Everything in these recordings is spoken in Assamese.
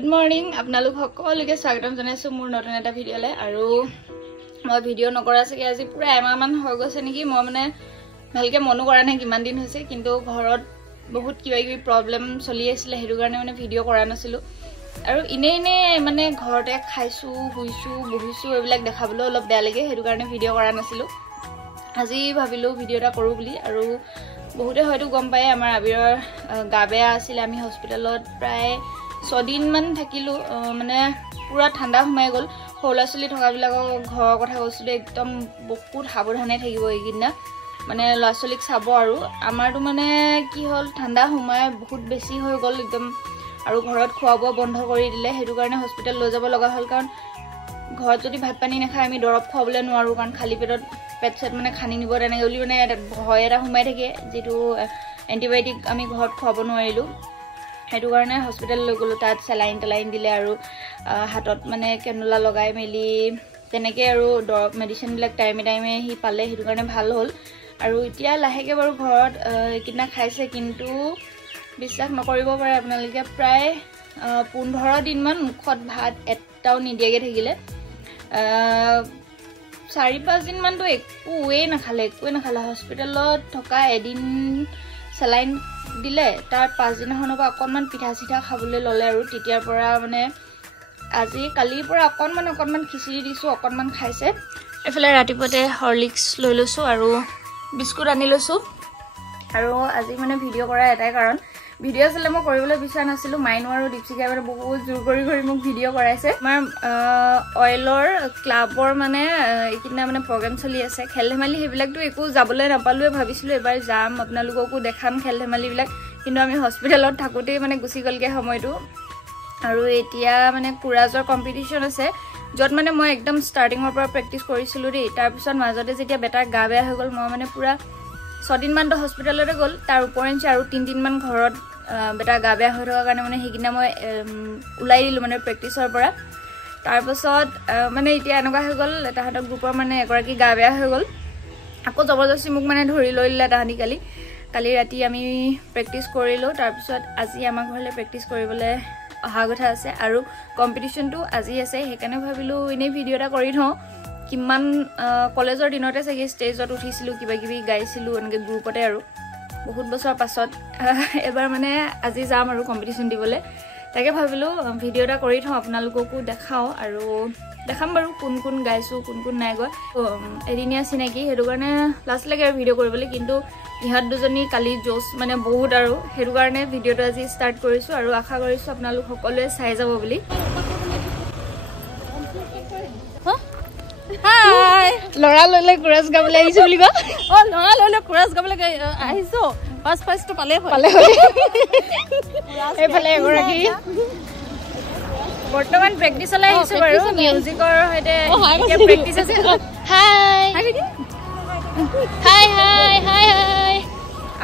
Good morning, আপোনালোক সকলোকে স্বাগতম জনাইছো মোৰ নতুন এটা ভিডিঅলে আৰু মই ভিডিঅ' নকৰা আছে আজি পুৰা এমাহ মান হৈ গৈছে নেকি মই মানে ভালকে মনো কৰা নাই কিমান দিন হৈছে কিন্তু ঘৰত বহুত কিবা কিবি প্ৰবলেম চলি আছিল হেতু কাৰণে মানে ভিডিঅ' কৰা নাছিলো আৰু ইনে মানে ঘৰতে খাইছো শুইছো বহিছো এইবিলাক দেখাবলৈ অলপ বেয়া লাগে হেতু কাৰণে ভিডিঅ' কৰা নাছিলো আজি ভাবিলো ভিডিঅ' এটা কৰো বুলি আৰু বহুতে হয়তো গম পায় আমাৰ আবিৰৰ গা বেয়া আছিল আমি হস্পিটেলত প্ৰায় 6 দিন মান থাকিলো মানে পুৰা ঠাণ্ডা সোমাই গল হলাছলি থকা বিলাকৰ ঘৰৰ কথা কৈছিল একদম বহুত সাৱধানে থাকিব এইকিনা মানে লাছলিক চাব আৰু আমাৰটো মানে কি হল ঠাণ্ডা সোমাই বহুত বেছি হৈ গল একদম আৰু ঘৰত খোৱাব বন্ধ কৰি দিলে হেতু কাৰণে হস্পিটেল লৈ যাব লগা হল কাৰণ ঘৰত যদি ভাত পানী নাখায় আমি দৰব খুৱাবলৈ নোৱাৰো কাৰণ খালি পেটত পেট সেট মানে খানি নিব তেনেকৈ বুলি মানে ভয় এটা সোমাই থাকে যেটো এন্টিবায়োটিক আমি ঘৰত খুৱাব নোৱাৰিলো হেতু কাৰণে হস্পিটেল লৈ গলো তাত সেলাইন টেলাইন দিলে আৰু হাতত মানে কেনুলা লগাই মেলি তেনেকৈ আৰু দৰব মেডিচিন বিলাক টাইমে হি পালে হেতু কাৰণে ভাল হ'ল আৰু এতিয়া লাহেকে বাৰু ঘৰত কিনা খাইছে কিন্তু বিশ্বাস নকৰিব পাৰে আপোনালোকে প্ৰায় 15 দিন মান মুখত ভাত এটাও নিদিয়াকে থাকিলে 4-5 দিন মান তো একোৱে নাখালে হস্পিটেলত থকা এদিন সেলাইন দিলে তাৰ 5 দিনখনৰ পৰা অকনমান পিঠা চিঠা খাবলৈ ললে আৰু তেতিয়াৰ পৰা মানে আজি কালিৰ পৰা অকনমান খিচিৰি দিছো অকনমান খাইছে এফালে ৰাতিপুৱাতে হৰলিক্স লৈ লৈছো আৰু বিস্কুট আনি লৈছো আৰু আজি মানে ভিডিঅ' কৰা এটাই কাৰণ ভিডিঅ' চালে মই কৰিবলৈ বিচৰা নাছিলো মাইনো আৰু দীপশিকাই মানে বহুত জোৰ কৰি মোক ভিডিঅ' কৰাইছে আমাৰ অইলৰ ক্লাবৰ মানে এইকিনা মানে প্ৰগ্ৰাম চলি আছে খেল ধেমালি হেবিলাকটো একো যাবলৈ নাপালোৱে ভাবিছিলো এবাৰ যাম আপোনালোককো দেখাম খেল ধেমালি বিলাক কিন্তু আমি হস্পিটেলত থাকোতেই মানে গুচি গলগে সময়টো আৰু এতিয়া মানে কুৰাজৰ কম্পিটিশন আছে যত মানে মই একদম ষ্টাৰ্টিংৰ পৰা প্ৰেক্টিস কৰিছিলো দেই তাৰ পিছত মাজতে যেতিয়া বেটাৰ গা বেয়া হৈ গল মই মানে পুৰা 6 দিন মান তো হস্পিটেলতে গল তাৰ ওপৰেঞ্চি আৰু 3 দিন মান ঘৰত বেটা গা বেয়া হৈ থকা কাৰণে মানে হেকিনা মই উলাই দিলো মানে প্ৰেক্টিসৰ পৰা তাৰ পিছত মানে এতিয়া এনেকুৱা হৈ গল তাহাঁতৰ গ্ৰুপৰ মানে এগৰাকী গা বেয়া হৈ গল আকৌ জবৰদস্তি মোক মানে ধৰি লৈ লিলে তাহাঁতি কালি ৰাতি আমি প্ৰেক্টিস কৰিলো তাৰ পিছত আজি আমাৰ ঘৰলে প্ৰেক্টিস কৰিবলৈ অহা কথা আছে আৰু কম্পিটিশনটো আজি আছে হেকানে ভাবিলো ইনে ভিডিঅ' এটা কৰি থওঁ কিমান কলেজৰ দিনতে চাগে ষ্টেজত উঠিছিলো কিবা কিবি গাইছিলো এনেকে গ্ৰুপতে আৰু বহুত বছৰ পাছত এবাৰ মানে আজি যাম আৰু কম্পিটিশন দিবলৈ তাকে ভাবিলো ভিডিঅ' এটা কৰি থওঁ আপোনালোককো দেখাও আৰু দেখাম বাৰু কোন গাইছো কোন নাই গৈ এদিনীয়া চিনাকি হেতু কাৰণে লাষ্ট লাগে আৰু ভিডিঅ' কৰিবলৈ কিন্তু ইহঁত দুজনী কালি জোস মানে বহুত আৰু হেতু কাৰণে ভিডিঅ'টো আজি ষ্টাৰ্ট কৰিছো আৰু আশা কৰিছো আপোনালোক সকলোৱে চাই যাব বুলি হাই লৰা ললে কুৰাজ গাবলৈ আহিছো বুলি কয় লৰা ললে কুৰাজ গাবলৈ আহিছো ফাৰ্ষ্ট তো পালে এইফালে এগৰাকী বৰ্তমান প্ৰেক্টিছলৈ আহিছো বাৰু মিউজিকৰ হৈতে এতিয়া প্ৰেক্টিছ আছে হাই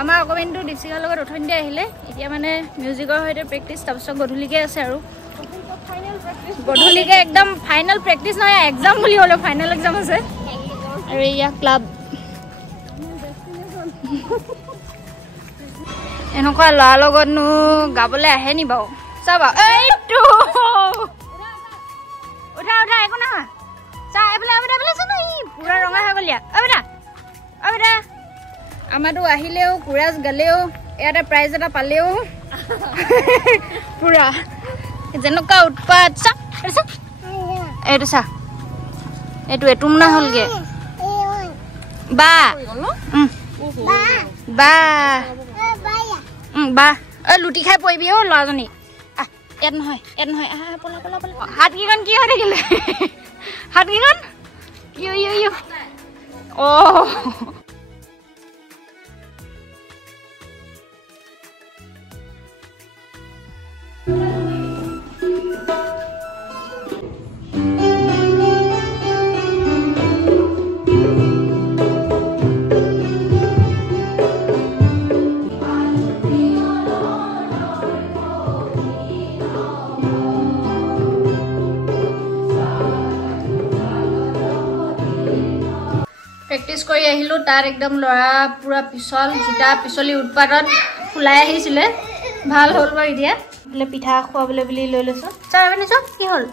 আমাৰ অকমেন্টটো ডিচিকাৰ লগত উঠনি আহিলে এতিয়া মানে মিউজিকৰ হৈতে প্ৰেক্টিছ তাৰপিছত গধুলিকে আছে আৰু গধুলিকে একদম ফাইনাল প্ৰেক্টিছ নহয় এক্সাম বুলি হলো ফাইনাল এক্সাম আছে আৰু ইয়া ক্লাব এনেকুৱা লৰা লগতনো গাবলৈ আহে নি বাৰু চাবা এইটো উঠা একো নহয় চা এইফালে চা পুৰা ৰঙা হৈ গলিয়া অবেটা আমাৰতো আহিলেও কুৰাজ গালেও ইয়াতে প্ৰাইজ এটা পালেও পুৰা যেনেকুৱা উৎপাত চা এইটো চা এইটো মুনা হলগে বা লুটি খাই পৰিবি অ ল'ৰাজনী ইয়াত নহয় পলা হাত কিখন কি হৈ থাকিলে হাত কিখন অ প্ৰেক্টিছ কৰি আহিলো তাৰ একদম লৰা পুৰা পিছল জুতা পিছলি উৎপাদন ফুলাই আহিছিলে ভাল হ'ল বাৰু এতিয়া বোলে পিঠা খুৱাবলৈ বুলি লৈ লৈছোঁ চাৰ আপুনি চাওক কি হ'ল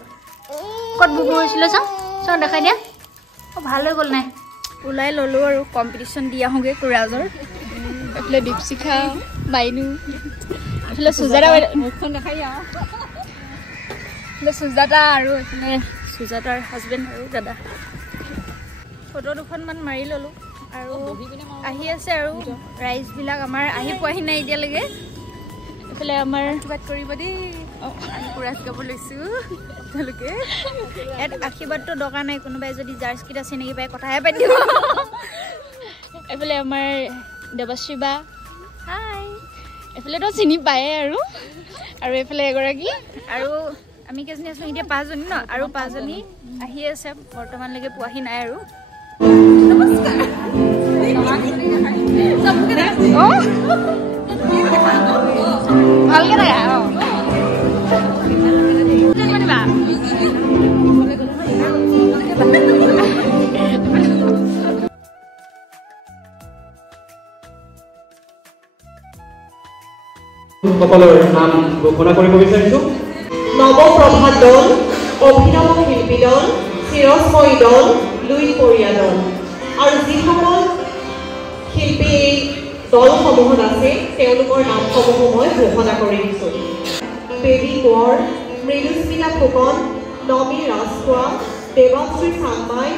ক'ত বুকু হৈছিলে চাওক চাওক দেখাই দিয়া ভাল হৈ গ'ল নাই ওলাই ল'লোঁ আৰু কম্পিটিশ্যন দি আহোঁগৈ কোৰাজৰ এইফালে দীপশিখা মাইনু এইফালে সুজাতা মুখখন দেখাই এইফালে সুজাতা আৰু এইফালে সুজাতাৰ হাজবেণ্ড আৰু দাদা ফটো দুখনমান মাৰি ল'লোঁ আৰু আহি আছে আৰু ৰাইজবিলাক আমাৰ আহি পোৱাহি নাই এতিয়ালৈকে এইফালে আমাৰ আশীৰ্বাদ কৰিব দেই কোৰাজ গাব লৈছোঁ তেওঁলোকে ইয়াত আশীৰ্বাদটো দৰকাৰ নাই কোনোবাই যদি জাৰ্চকিটা চিনাকি পাই কথাহে পাতিব এইফালে আমাৰ দেৱশ্ৰী বা হাই এইফালেতো চিনি পায়ে আৰু এইফালে এগৰাকী আৰু আমি কেইজনী আছোঁ এতিয়া 5জনী ন আৰু 5জনী আহি আছে বৰ্তমানলৈকে পোৱাহি নাই আৰু ভালকে দেখা সকলৰ নাম ঘোষণা কৰিব বিচাৰিছো নৱপ্ৰভাত দল অভিনৱ শিল্পী দল চিৰস্ময়ী দল লুই পৰিয়া দল আৰু যিসকল শিল্পী এই দলসমূহত আছে তেওঁলোকৰ নামসমূহ মই ঘোষণা কৰি দিছোঁ বেবী কোঁৱৰ মৃদুস্মিতা ফুকন নমী ৰাজখোৱা দেৱশ্ৰী চাংমাই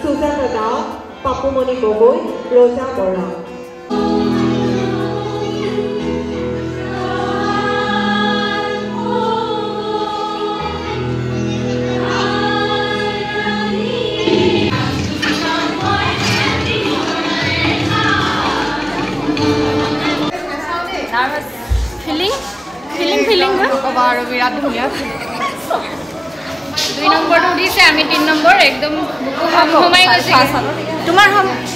সুজাতা দাস পাপুমণি গগৈ ৰজা বৰা ফিলিং ক'বা আৰু বিৰাট ধুনীয়া 2 নম্বৰটো দিছে আমি 3 নম্বৰ একদম বুকু সোমাই গৈছে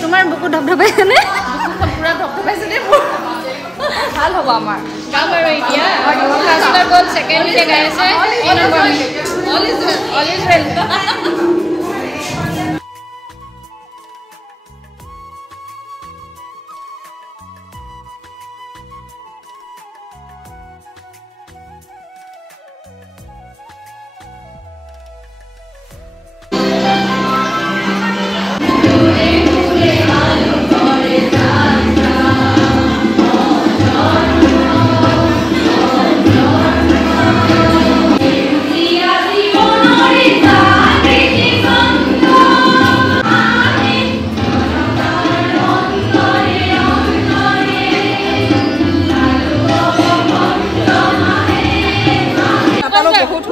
তোমাৰ বুকু ধপধপাইছেনে বুকুখন পুৰা ধপধপাইছেনে ভাল হ'ব আমাৰ গাম আৰু এতিয়া ফাৰ্ষ্ট গ'ল ছেকেণ্ড দিনে গাই আছে 3 নম্বৰ অল ইজ ৱেল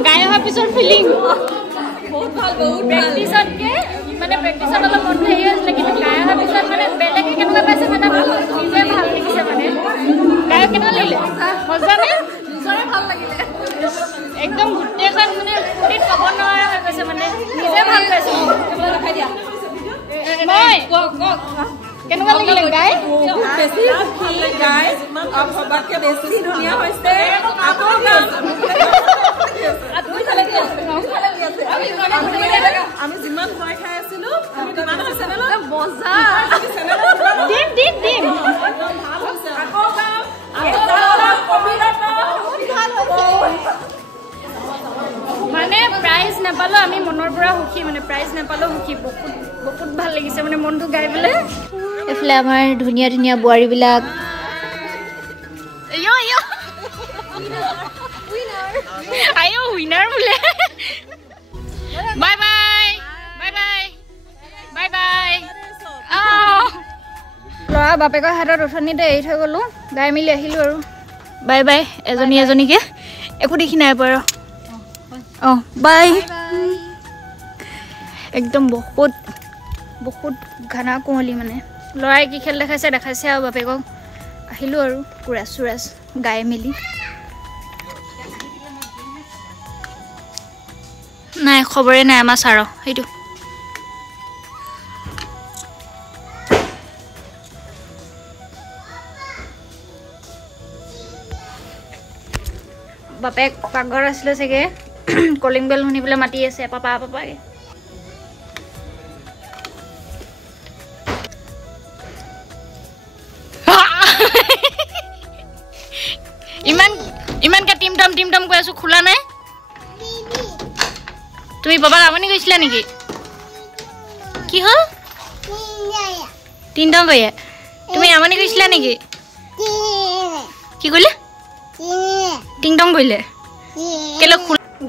গাই অহাৰ পিছৰ ফিলিং বহুত ভাল প্ৰেক্টিছতকৈ মানে প্ৰেক্টিছত অলপ মনটো হেৰি হৈছিলে কিন্তু গাই অহাৰ পিছত মানে বেলেগে কেনেকুৱা পাইছে মানে নিজে ভাল লাগিছে মানে গায়ক কেনেকুৱা লাগিলে মজানে নিজৰে ভাল লাগিলে একদম গোটেইখন মানে ফুৰ্তিত ক'ব নোৱাৰা হৈ গৈছে মানে নিজে ভাল পাইছোঁ দেখাই দিয়া মই কেনেকুৱা লাগিলে গাই বেছি ভাল গাই সবাতকৈ বেছি ধুনীয়া হৈছে আমি যিমান ভয় খাই আছিলো মানে প্ৰাইজ নাপালো আমি মনৰ পৰা সুখী মানে প্ৰাইজ নাপালো সুখী বহুত ভাল লাগিছে মানে মনটো গাই পেলাই এইফালে আমাৰ ধুনীয়া ধুনীয়া বোৱাৰীবিলাক আয়ো উইনাৰ বোলে bye bye bye bye bye bye ল'ৰা বাপেকৰ হাতত উঠনিতে এৰি থৈ গ'লোঁ গাই মেলি আহিলোঁ আৰু বাই বাই এজনীকে একো দেখি নাই বাৰু অঁ বাই একদম বহুত ঘানা কুঁৱলী মানে ল'ৰাই কি খেল দেখাইছে আৰু বাপেকক আহিলোঁ আৰু কুৰাজ চুৰাজ গাই মেলি নাই খবৰে নাই আমাৰ ছাৰৰ সেইটো বাপেক পাকঘৰ আছিলে চাগে কলিং বেল শুনি পেলাই মাতি আছে পাপাকে ইমান আছো খোলা নাই তুমি বাবাক আমনি কৈছিলা নেকি কি হল তিনটা কইয়া তুমি আমনি কৈছিলা নেকি কি কইলে টিংটং কইলে কেলে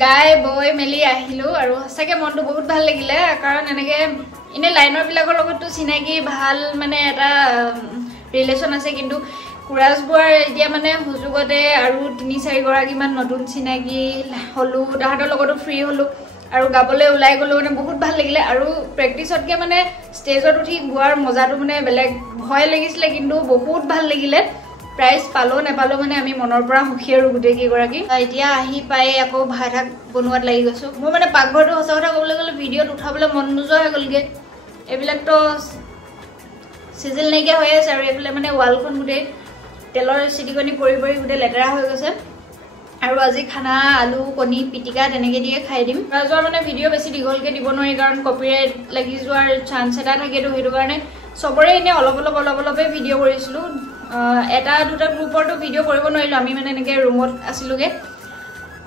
গাই বই মেলি আহিলো আৰু সঁচাকে মনটো বহুত ভাল লাগিলে কাৰণ এনেকে ইনে লাইনৰ বিলাকৰ লগতো চিনাকি ভাল মানে এটা ৰিলেশ্যন আছে কিন্তু কুৰাজবোৱাৰ এতিয়া মানে হুজুগতে আৰু 3-4 গৰাকীমান নতুন চিনাকি হলো তাহাঁতৰ লগতো ফ্ৰী হলো আৰু গাবলৈ ওলাই গলো মানে বহুত ভাল লাগিলে আৰু প্ৰেক্টিছতকে মানে ষ্টেজত উঠি গোৱাৰ মজাটো মানে বেলেগ ভয় লাগিছিলে কিন্তু বহুত ভাল লাগিলে প্ৰাইজ পালো নেপালো মানে আমি মনৰ পৰা সুখী আৰু গুটেই কেইগৰাকী এতিয়া আহি পাই আকৌ ভাত বনোৱাত লাগি গৈছো মোৰ মানে পাকঘৰটো সঁচা কথা ক'বলৈ গ'লে ভিডিঅ'ত উঠাবলৈ মন নোযোৱা হৈ গ'লগে এইবিলাকতো সিজিল নাইকিয়া হৈ আছে আৰু এইফালে মানে ৱালখন গোটেই তেলৰ চিটিকনি পৰি পৰি গোটেই লেতেৰা হৈ গৈছে আৰু আজি খানা আলু কণী পিটিকা তেনেকে দিয়ে খাই দিম ৰাজৰ মানে ভিডিঅ' বেছি দীঘলকে দিব নোৱাৰি কাৰণ কপিৰাইট লাগি যোৱাৰ চান্স এটা থাকেতো সেইটো কাৰণে সবৰে এনে অলপে ভিডিঅ' কৰিছিলো এটা দুটা গ্ৰুপৰটো ভিডিঅ' কৰিব নোৱাৰিলো আমি মানে এনেকে ৰুমত আছিলোগে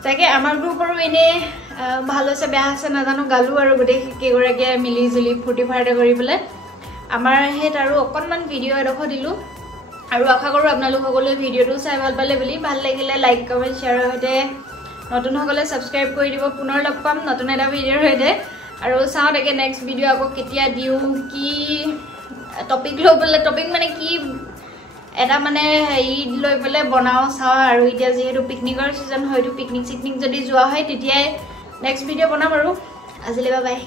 তাকে আমাৰ গ্ৰুপৰো এনে ভাল হৈছে বেয়া হৈছে নাজানো গালো আৰু গোটেই কেইগৰাকীয়ে মিলি জুলি ফূৰ্তি ফাৰ্তা কৰি পেলাই আমাৰ হেত আৰু অকণমান ভিডিঅ' এডোখৰ দিলো আৰু আশা কৰো আপোনালোক সকলোৱে ভিডিঅ'টো চাই ভাল পালে বুলি ভাল লাগিলে লাইক কমেন্ট শ্বেয়াৰৰ সৈতে নতুন সকলে সাবস্ক্ৰাইব কৰি দিব পুনৰ লগ পাম নতুন এটা ভিডিঅ'ৰ সৈতে আৰু চাও তাকে নেক্সট ভিডিঅ' আকৌ কেতিয়া দিও কি টপিক লৈ পেলাই টপিক মানে কি এটা মানে হেৰি লৈ পেলাই বনাও চাও আৰু এতিয়া যেহেতু পিকনিকৰ সিজন হয়তো পিকনিক যদি যোৱা হয় তেতিয়াই নেক্সট ভিডিঅ' বনাম আৰু আজিলৈ বাই বাই